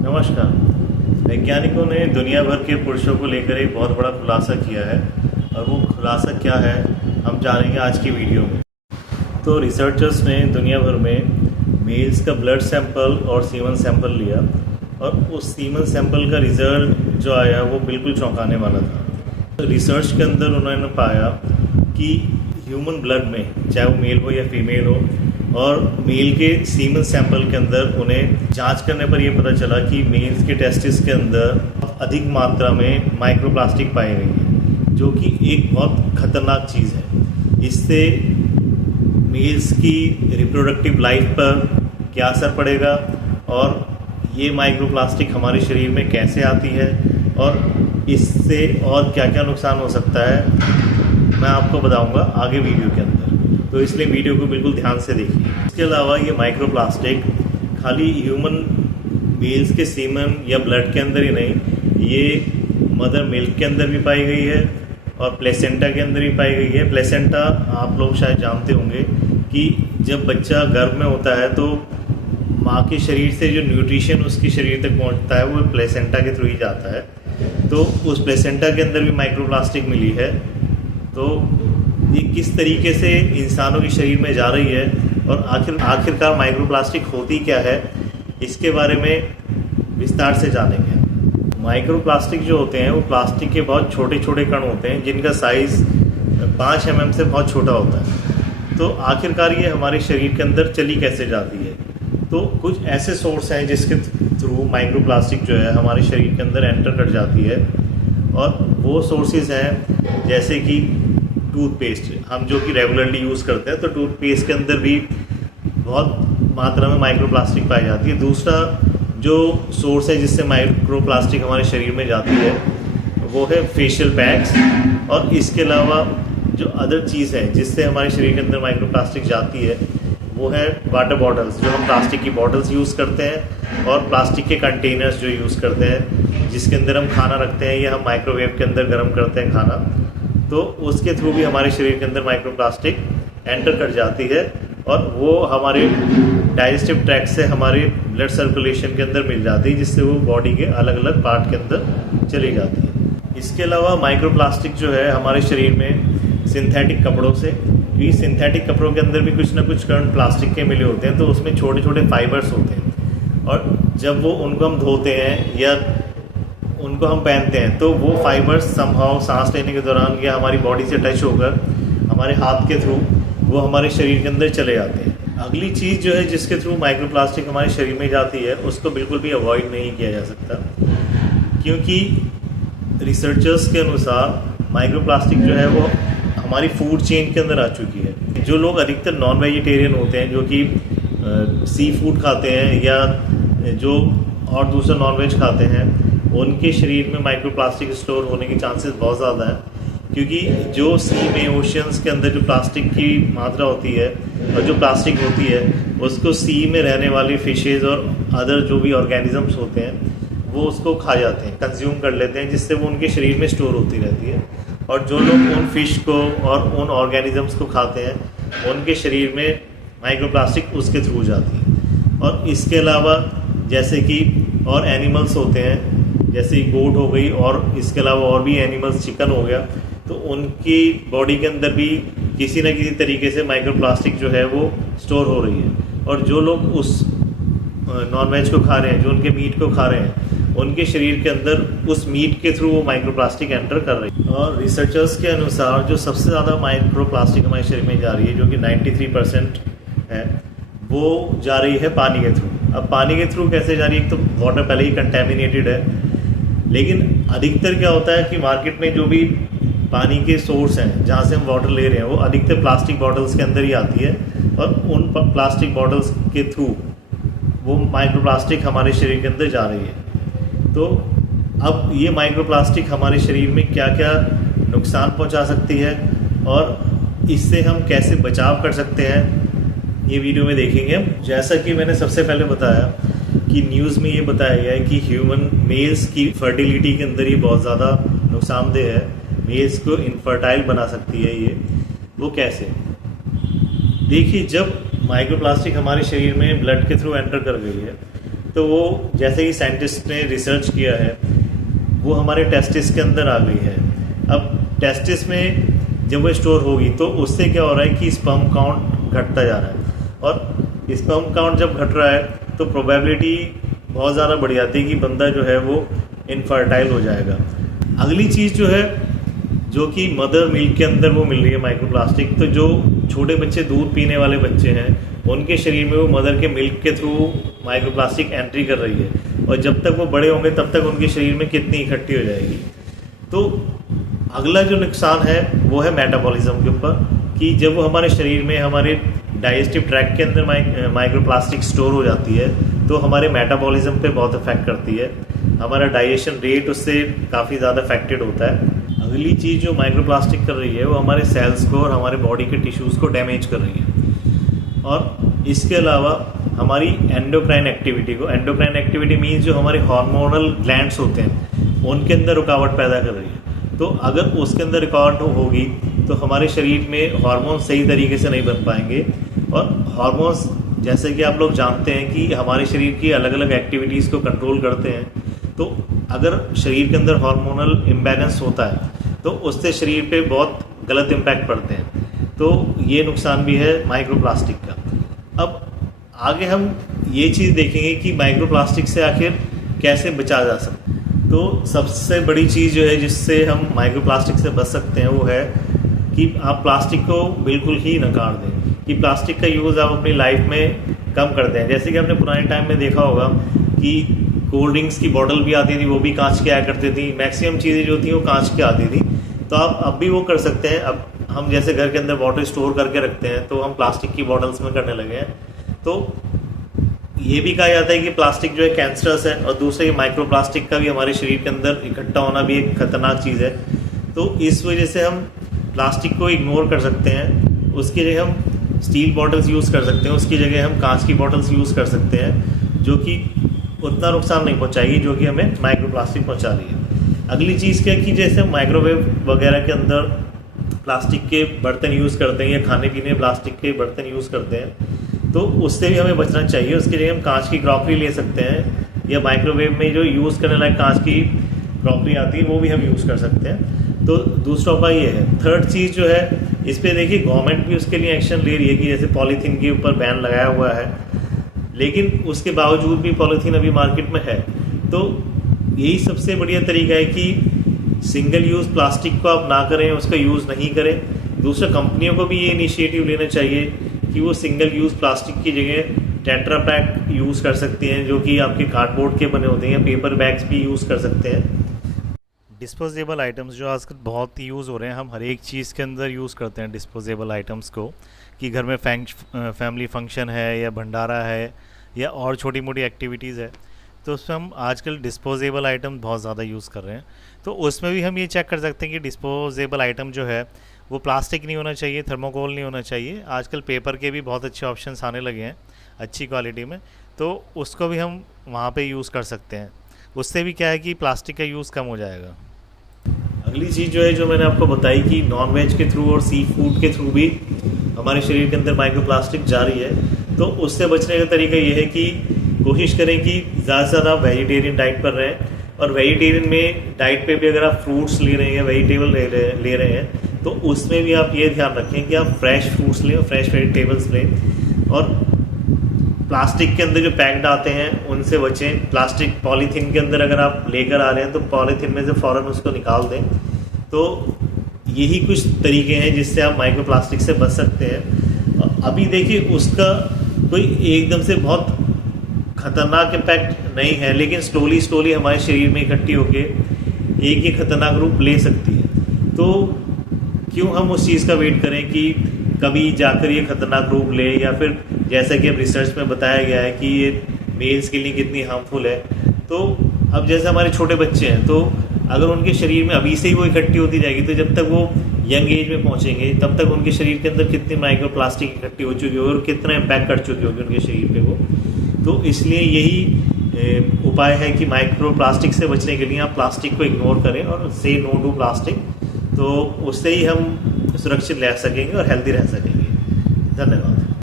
नमस्कार। वैज्ञानिकों ने दुनिया भर के पुरुषों को लेकर एक बहुत बड़ा खुलासा किया है और वो खुलासा क्या है हम जानेंगे आज की वीडियो में। तो रिसर्चर्स ने दुनिया भर में मेल्स का ब्लड सैंपल और सीमन सैंपल लिया और उस सीमन सैंपल का रिज़ल्ट जो आया वो बिल्कुल चौंकाने वाला था। तो रिसर्च के अंदर उन्होंने पाया कि ह्यूमन ब्लड में, चाहे वो मेल हो या फीमेल हो, और मेल के सीमन सैंपल के अंदर उन्हें जांच करने पर यह पता चला कि मेल्स के टेस्टिस के अंदर अधिक मात्रा में माइक्रोप्लास्टिक पाई गई है, जो कि एक बहुत ख़तरनाक चीज़ है। इससे मेल्स की रिप्रोडक्टिव लाइफ पर क्या असर पड़ेगा और ये माइक्रोप्लास्टिक हमारे शरीर में कैसे आती है और इससे और क्या क्या नुकसान हो सकता है, मैं आपको बताऊंगा आगे वीडियो के अंदर। तो इसलिए वीडियो को बिल्कुल ध्यान से देखिए। इसके अलावा ये माइक्रोप्लास्टिक खाली ह्यूमन मेल्स के सीमन या ब्लड के अंदर ही नहीं, ये मदर मिल्क के अंदर भी पाई गई है और प्लेसेंटा के अंदर भी पाई गई है। प्लेसेंटा आप लोग शायद जानते होंगे कि जब बच्चा गर्भ में होता है तो माँ के शरीर से जो न्यूट्रिशन उसके शरीर तक पहुँचता है वो प्लेसेंटा के थ्रू ही जाता है। तो उस प्लेसेंटा के अंदर भी माइक्रोप्लास्टिक मिली है। तो ये किस तरीके से इंसानों के शरीर में जा रही है और आखिरकार माइक्रोप्लास्टिक होती क्या है, इसके बारे में विस्तार से जानेंगे। माइक्रोप्लास्टिक जो होते हैं वो प्लास्टिक के बहुत छोटे छोटे कण होते हैं जिनका साइज़ 5 mm से बहुत छोटा होता है। तो आखिरकार ये हमारे शरीर के अंदर चली कैसे जाती है? तो कुछ ऐसे सोर्स हैं जिसके थ्रू माइक्रोप्लास्टिक जो है हमारे शरीर के अंदर एंटर कर जाती है, और वो सोर्सेज हैं जैसे कि टूथपेस्ट, हम जो कि रेगुलरली यूज़ करते हैं, तो टूथपेस्ट के अंदर भी बहुत मात्रा में माइक्रोप्लास्टिक पाई जाती है। दूसरा जो सोर्स है जिससे माइक्रोप्लास्टिक हमारे शरीर में जाती है वो है फेशियल पैक्स। और इसके अलावा जो अदर चीज़ है जिससे हमारे शरीर के अंदर माइक्रोप्लास्टिक जाती है वो है वाटर बॉटल्स, जो हम प्लास्टिक की बॉटल्स यूज़ करते हैं, और प्लास्टिक के कंटेनर्स जो यूज़ करते हैं जिसके अंदर हम खाना रखते हैं या हम माइक्रोवेव के अंदर गर्म करते हैं खाना, तो उसके थ्रू भी हमारे शरीर के अंदर माइक्रोप्लास्टिक एंटर कर जाती है और वो हमारे डाइजेस्टिव ट्रैक्ट से हमारे ब्लड सर्कुलेशन के अंदर मिल जाती है, जिससे वो बॉडी के अलग अलग पार्ट के अंदर चली जाती है। इसके अलावा माइक्रोप्लास्टिक जो है हमारे शरीर में सिंथेटिक कपड़ों से, क्योंकि सिंथेटिक कपड़ों के अंदर भी कुछ ना कुछ कण प्लास्टिक के मिले होते हैं, तो उसमें छोटे छोटे फाइबर्स होते हैं, और जब वो उनको हम धोते हैं या उनको हम पहनते हैं तो वो फाइबर्स समहाउ सांस लेने के दौरान या हमारी बॉडी से टच होकर हमारे हाथ के थ्रू वो हमारे शरीर के अंदर चले जाते हैं। अगली चीज़ जो है जिसके थ्रू माइक्रोप्लास्टिक हमारे शरीर में जाती है उसको बिल्कुल भी अवॉइड नहीं किया जा सकता, क्योंकि रिसर्चर्स के अनुसार माइक्रोप्लास्टिक जो है वो हमारी फूड चेन के अंदर आ चुकी है। जो लोग अधिकतर नॉन वेजिटेरियन होते हैं, जो कि सी फूड खाते हैं या जो और दूसरा नॉनवेज खाते हैं, उनके शरीर में माइक्रोप्लास्टिक स्टोर होने के चांसेस बहुत ज़्यादा हैं, क्योंकि जो सी में ओशंस के अंदर जो प्लास्टिक की मात्रा होती है और जो प्लास्टिक होती है उसको सी में रहने वाली फिशेज़ और अदर जो भी ऑर्गेनिजम्स होते हैं वो उसको खा जाते हैं, कंज्यूम कर लेते हैं, जिससे वो उनके शरीर में स्टोर होती रहती है। और जो लोग उन फिश को और उन ऑर्गेनिजम्स को खाते हैं उनके शरीर में माइक्रोप्लास्टिक उसके थ्रू जाती है। और इसके अलावा जैसे कि और एनिमल्स होते हैं, जैसे गोट हो गई, और इसके अलावा और भी एनिमल्स, चिकन हो गया, तो उनकी बॉडी के अंदर भी किसी न किसी तरीके से माइक्रोप्लास्टिक जो है वो स्टोर हो रही है। और जो लोग उस नॉनवेज को खा रहे हैं, जो उनके मीट को खा रहे हैं, उनके शरीर के अंदर उस मीट के थ्रू वो माइक्रोप्लास्टिक एंटर कर रही है। और रिसर्चर्स के अनुसार जो सबसे ज़्यादा माइक्रोप्लास्टिक हमारे शरीर में जा रही है, जो कि 93% है, वो जा रही है पानी के थ्रू। अब पानी के थ्रू कैसे जा रही है? एक तो वाटर पहले ही कंटेमिनेटेड है, लेकिन अधिकतर क्या होता है कि मार्केट में जो भी पानी के सोर्स हैं जहाँ से हम वाटर ले रहे हैं वो अधिकतर प्लास्टिक बॉटल्स के अंदर ही आती है, और उन प्लास्टिक बॉटल्स के थ्रू वो माइक्रोप्लास्टिक हमारे शरीर के अंदर जा रही है। तो अब ये माइक्रोप्लास्टिक हमारे शरीर में क्या क्या नुकसान पहुंचा सकती है और इससे हम कैसे बचाव कर सकते हैं, ये वीडियो में देखेंगे हम। जैसा कि मैंने सबसे पहले बताया कि न्यूज़ में ये बताया गया है कि ह्यूमन मेल्स की फर्टिलिटी के अंदर ये बहुत ज़्यादा नुकसानदेह है, मेल्स को इनफर्टाइल बना सकती है ये। वो कैसे? देखिए, जब माइक्रोप्लास्टिक हमारे शरीर में ब्लड के थ्रू एंटर कर गई है तो वो जैसे ही साइंटिस्ट ने रिसर्च किया है वो हमारे टेस्टिस के अंदर आ गई है। अब टेस्टिस में जब वो स्टोर होगी तो उससे क्या हो रहा है कि स्पर्म काउंट घटता जा रहा है, और स्पर्म काउंट जब घट रहा है तो प्रोबेबिलिटी बहुत ज़्यादा बढ़ जाती है कि बंदा जो है वो इनफर्टाइल हो जाएगा। अगली चीज़ जो है, जो कि मदर मिल्क के अंदर वो मिल रही है माइक्रोप्लास्टिक, तो जो छोटे बच्चे दूध पीने वाले बच्चे हैं उनके शरीर में वो मदर के मिल्क के थ्रू माइक्रोप्लास्टिक एंट्री कर रही है, और जब तक वो बड़े होंगे तब तक उनके शरीर में कितनी इकट्ठी हो जाएगी। तो अगला जो नुकसान है वो है मेटाबॉलिज्म के ऊपर, कि जब वो हमारे शरीर में हमारे डाइजेस्टिव ट्रैक्ट के अंदर माइक्रोप्लास्टिक स्टोर हो जाती है तो हमारे मेटाबॉलिज्म पे बहुत इफेक्ट करती है, हमारा डाइजेशन रेट उससे काफ़ी ज़्यादा अफेक्टेड होता है। अगली चीज़ जो माइक्रोप्लास्टिक कर रही है वो हमारे सेल्स को और हमारे बॉडी के टिश्यूज़ को डैमेज कर रही है, और इसके अलावा हमारी एंडोक्राइन एक्टिविटी को, एंडोक्राइन एक्टिविटी मीन्स जो हमारे हार्मोनल ग्लैंड्स होते हैं उनके अंदर रुकावट पैदा कर रही है। तो अगर उसके अंदर रुकावट होगी तो हमारे शरीर में हार्मोन सही तरीके से नहीं बन पाएंगे, और हार्मोन्स जैसे कि आप लोग जानते हैं कि हमारे शरीर की अलग अलग एक्टिविटीज़ को कंट्रोल करते हैं, तो अगर शरीर के अंदर हार्मोनल इम्बैलेंस होता है तो उससे शरीर पे बहुत गलत इम्पैक्ट पड़ते हैं। तो ये नुकसान भी है माइक्रोप्लास्टिक का। अब आगे हम ये चीज़ देखेंगे कि माइक्रोप्लास्टिक से आखिर कैसे बचा जा सकता है। तो सबसे बड़ी चीज़ जो है जिससे हम माइक्रोप्लास्टिक से बच सकते हैं वो है कि आप प्लास्टिक को बिल्कुल ही नकार दें, कि प्लास्टिक का यूज़ आप अपनी लाइफ में कम कर दें। जैसे कि आपने पुराने टाइम में देखा होगा कि कोल्ड ड्रिंक्स की बॉटल भी आती थी, वो भी कांच की आया करती थी, मैक्सिमम चीज़ें जो थी वो कांच की आती थी। तो आप अब भी वो कर सकते हैं। अब हम जैसे घर के अंदर वाटर स्टोर करके रखते हैं तो हम प्लास्टिक की बॉटल्स में करने लगे हैं। तो ये भी कहा जाता है कि प्लास्टिक जो है कैंसरस है, और दूसरे माइक्रोप्लास्टिक का भी हमारे शरीर के अंदर इकट्ठा होना भी एक खतरनाक चीज़ है। तो इस वजह से हम प्लास्टिक को इग्नोर कर सकते हैं, उसकी जगह हम स्टील बॉटल्स यूज़ कर सकते हैं, उसकी जगह हम कांच की बॉटल्स यूज़ कर सकते हैं, जो कि उतना नुकसान नहीं पहुंचाएगी जो कि हमें माइक्रोप्लास्टिक पहुंचा रही है। अगली चीज़ क्या है कि जैसे हम माइक्रोवेव वगैरह के अंदर प्लास्टिक के बर्तन यूज़ करते हैं या खाने पीने प्लास्टिक के बर्तन यूज़ करते हैं, तो उससे भी हमें बचना चाहिए। उसके लिए हम कांच की क्रॉकरी ले सकते हैं, या माइक्रोवेव में जो यूज़ करने लायक कांच की क्रॉकरी आती है वो भी हम यूज़ कर सकते हैं। तो दूसरा उपाय ये है। थर्ड चीज़ जो है, इस पर देखिए गवर्नमेंट भी उसके लिए एक्शन ले रही है कि जैसे पॉलीथीन के ऊपर बैन लगाया हुआ है, लेकिन उसके बावजूद भी पॉलीथीन अभी मार्केट में है। तो यही सबसे बढ़िया तरीका है कि सिंगल यूज़ प्लास्टिक को आप ना करें, उसका यूज़ नहीं करें। दूसरा, कंपनियों को भी ये इनिशिएटिव लेना चाहिए कि वो सिंगल यूज़ प्लास्टिक की जगह टेट्रा पैक यूज़ कर सकती हैं, जो कि आपके कार्डबोर्ड के बने होते हैं, या पेपर बैग्स भी यूज़ कर सकते हैं। डिस्पोजेबल आइटम्स जो आजकल बहुत यूज़ हो रहे हैं, हम हर एक चीज़ के अंदर यूज़ करते हैं डिस्पोजेबल आइटम्स को, कि घर में फैमिली फंक्शन है या भंडारा है या और छोटी मोटी एक्टिविटीज़ है, तो उसमें हम आजकल डिस्पोजेबल आइटम बहुत ज़्यादा यूज़ कर रहे हैं। तो उसमें भी हम ये चेक कर सकते हैं कि डिस्पोजेबल आइटम जो है वो प्लास्टिक नहीं होना चाहिए, थर्मोकोल नहीं होना चाहिए। आजकल पेपर के भी बहुत अच्छे ऑप्शंस आने लगे हैं अच्छी क्वालिटी में, तो उसको भी हम वहाँ पे यूज़ कर सकते हैं। उससे भी क्या है कि प्लास्टिक का यूज़ कम हो जाएगा। अगली चीज़ जो है, जो मैंने आपको बताई कि नॉन वेज के थ्रू और सी फूड के थ्रू भी हमारे शरीर के अंदर माइक्रोप्लास्टिक जा रही है। तो उससे बचने का तरीका ये है कि कोशिश करें कि ज़्यादा से ज़्यादा वेजिटेरियन डाइट पर रहें, और वेजिटेरियन में डाइट पे भी अगर आप फ्रूट्स ले रहे हैं या वेजिटेबल ले रहे हैं तो उसमें भी आप ये ध्यान रखें कि आप फ्रेश फ्रूट्स लें, फ्रेश वेजिटेबल्स लें, और प्लास्टिक के अंदर जो पैक्ड आते हैं उनसे बचें। प्लास्टिक पॉलीथीन के अंदर अगर आप लेकर आ रहे हैं तो पॉलीथीन में से फ़ौरन उसको निकाल दें। तो यही कुछ तरीके हैं जिससे आप माइक्रोप्लास्टिक से बच सकते हैं। अभी देखिए उसका कोई एकदम से बहुत खतरनाक इम्पैक्ट नहीं है, लेकिन स्लोली हमारे शरीर में इकट्ठी होकर एक ये खतरनाक रूप ले सकती है। तो क्यों हम उस चीज़ का वेट करें कि कभी जाकर ये खतरनाक रूप ले, या फिर जैसा कि अब रिसर्च में बताया गया है कि ये मेल्स के लिए कितनी हार्मफुल है। तो अब जैसे हमारे छोटे बच्चे हैं, तो अगर उनके शरीर में अभी से ही वो इकट्ठी होती जाएगी तो जब तक वो यंग एज में पहुंचेंगे तब तक उनके शरीर के अंदर कितनी माइक्रोप्लास्टिक इकट्ठी हो चुकी होगी और कितना इम्पैक्ट कर चुकी होगी उनके शरीर पे वो। तो इसलिए यही उपाय है कि माइक्रोप्लास्टिक से बचने के लिए आप प्लास्टिक को इग्नोर करें और से नो टू प्लास्टिक। तो उससे ही हम सुरक्षित रह सकेंगे और हेल्दी रह सकेंगे। धन्यवाद।